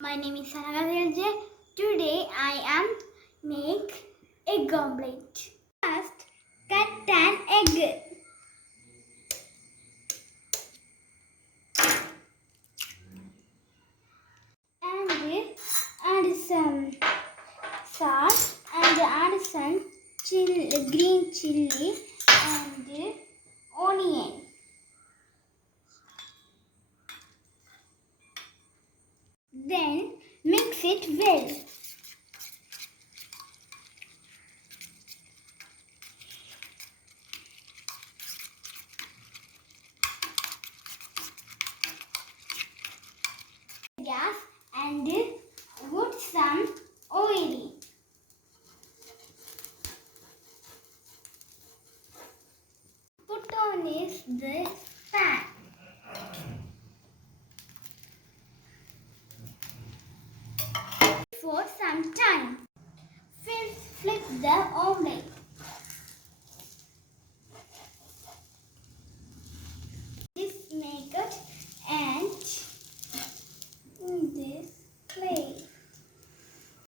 My name is anagha. Today I am make egg omelet. First, cut an egg and add some salt and add some green chili and onion. Then mix it well. Gas and put some oil. Put on is the pan. For some time. Flip the omelet.